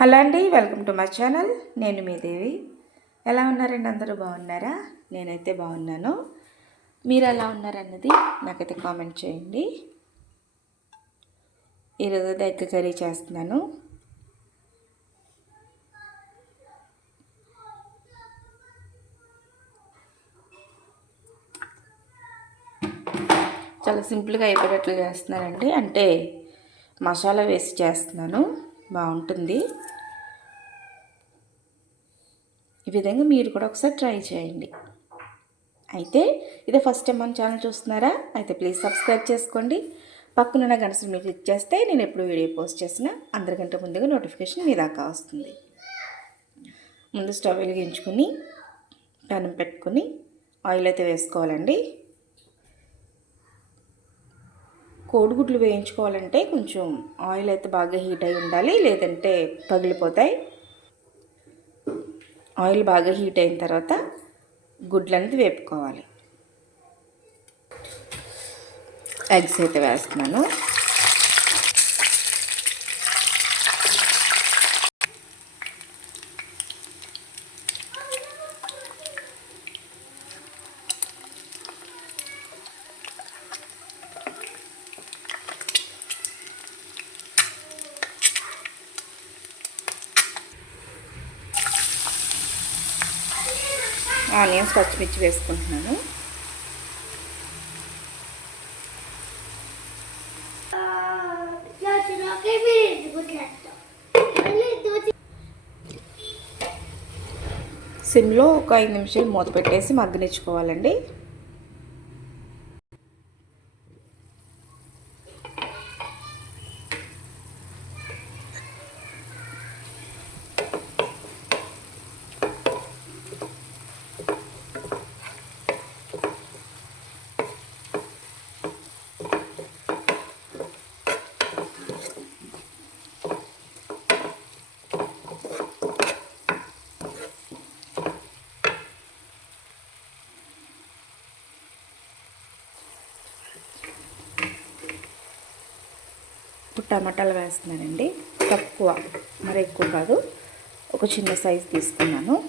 Hello అండి welcome to my channel. నేను మీ దేవి. ఎలా ఉన్నారండి అందరూ? బాగున్నారా? నేనైతే బాగున్నాను. మీరు ఎలా ఉన్నారన్నది నాకైతే కామెంట్ చేయండి. ఈరోజు ఎగ్ కర్రీ చేస్తున్నాను. చాలా సింపుల్గా అయిపోయేటట్లు చేస్తున్నానండి అంటే మసాలా వేసి చేస్తున్నాను. బాగుంటుంది. ఈ విధంగా మీరు కూడా ఒకసారి ట్రై చేయండి. అయితే ఇదే ఫస్ట్ టైం మన ఛానల్ చూస్తున్నారా? అయితే ప్లీజ్ సబ్స్క్రైబ్ చేసుకోండి. పక్కనున్న గంట మీరు క్లిక్ చేస్తే నేను ఎప్పుడు వీడియో పోస్ట్ చేసినా అందరికంటే ముందుగా నోటిఫికేషన్ మీ దాకా వస్తుంది. ముందు స్టవ్ వెలిగించుకొని పెనం పెట్టుకొని ఆయిల్ అయితే వేసుకోవాలండి. కోడిగుడ్లు వేయించుకోవాలంటే కొంచెం ఆయిల్ అయితే బాగా హీట్ అయి ఉండాలి లేదంటే పగిలిపోతాయి. ఆయిల్ బాగా హీట్ అయిన తర్వాత గుడ్లు అనేది వేపుకోవాలి. ఎగ్స్ అయితే వేస్తున్నాను. ఆనియన్స్ పచ్చిమిర్చి వేసుకుంటున్నాను. సిమ్లో ఒక ఐదు నిమిషాలు మూత పెట్టేసి మగ్గనిచ్చుకోవాలండి. ఇప్పుడు టమాటాలు వేస్తున్నానండి. తక్కువ మరి ఎక్కువ కాదు. ఒక చిన్న సైజు తీసుకున్నాను.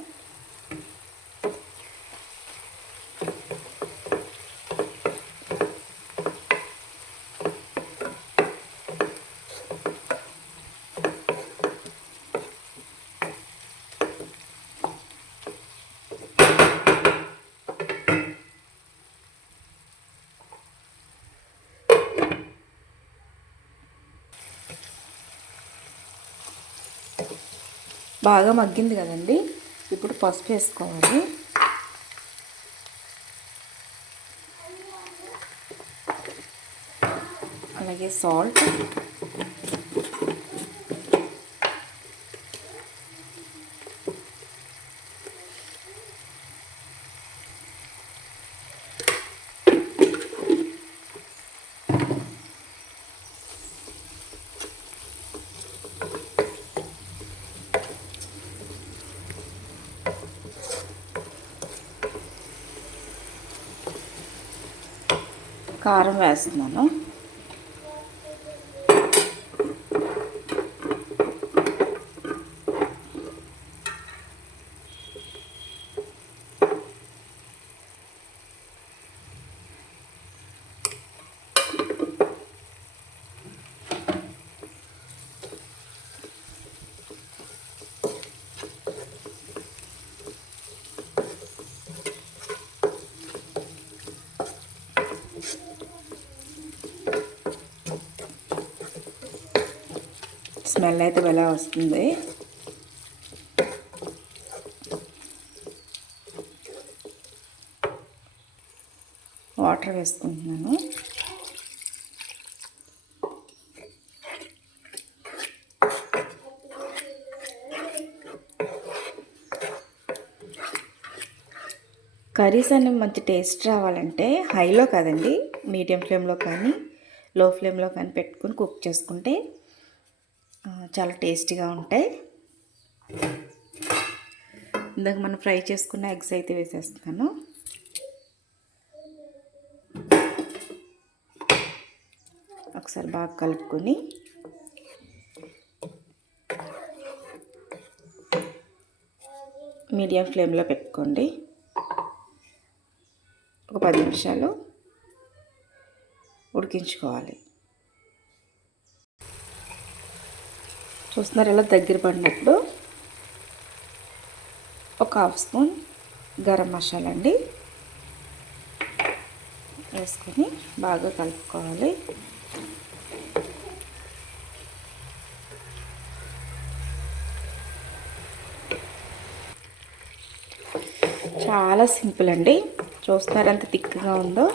బాగా మగ్గింది కదండి. ఇప్పుడు పసుపు వేసుకోవాలి. అలాగే సాల్ట్. కారం వేస్తున్నాను. స్మెల్ అయితే ఎలా వస్తుంది? వాటర్ వేసుకుంటున్నాను. కర్రీస్ అనేవి మంచి టేస్ట్ రావాలంటే హైలో కాదండి మీడియం ఫ్లేమ్లో కానీ లో ఫ్లేమ్లో కానీ పెట్టుకుని కుక్ చేసుకుంటే చాలా టేస్టీగా ఉంటాయి. ఇందాక మనం ఫ్రై చేసుకున్న ఎగ్స్ అయితే వేసేస్తున్నాను. ఒకసారి బాగా కలుపుకొని మీడియం ఫ్లేమ్లో పెట్టుకోండి. ఒక పది నిమిషాలు ఉడికించుకోవాలి. చూస్తున్నారు ఇలా దగ్గర పడినప్పుడు ఒక హాఫ్ స్పూన్ గరం మసాలా అండి. వేసుకొని బాగా కలుపుకోవాలి. చాలా సింపుల్ అండి. చూస్తున్నారు ఎంత థిక్గా ఉందో.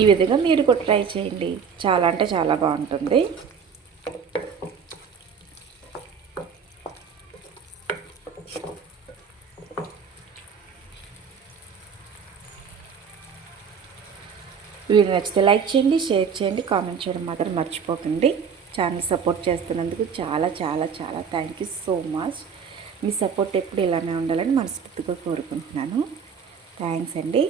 ఈ విధంగా మీరు కూడా ట్రై చేయండి. చాలా అంటే చాలా బాగుంటుంది. వీడియో నచ్చితే లైక్ చేయండి షేర్ చేయండి కామెంట్ చేయడం మాత్రం మర్చిపోకండి. ఛానల్ సపోర్ట్ చేస్తున్నందుకు చాలా చాలా చాలా థ్యాంక్ యూ సో మచ్. మీ సపోర్ట్ ఎప్పుడు ఇలానే ఉండాలని మనస్ఫూర్తిగా కోరుకుంటున్నాను. థ్యాంక్స్ అండి.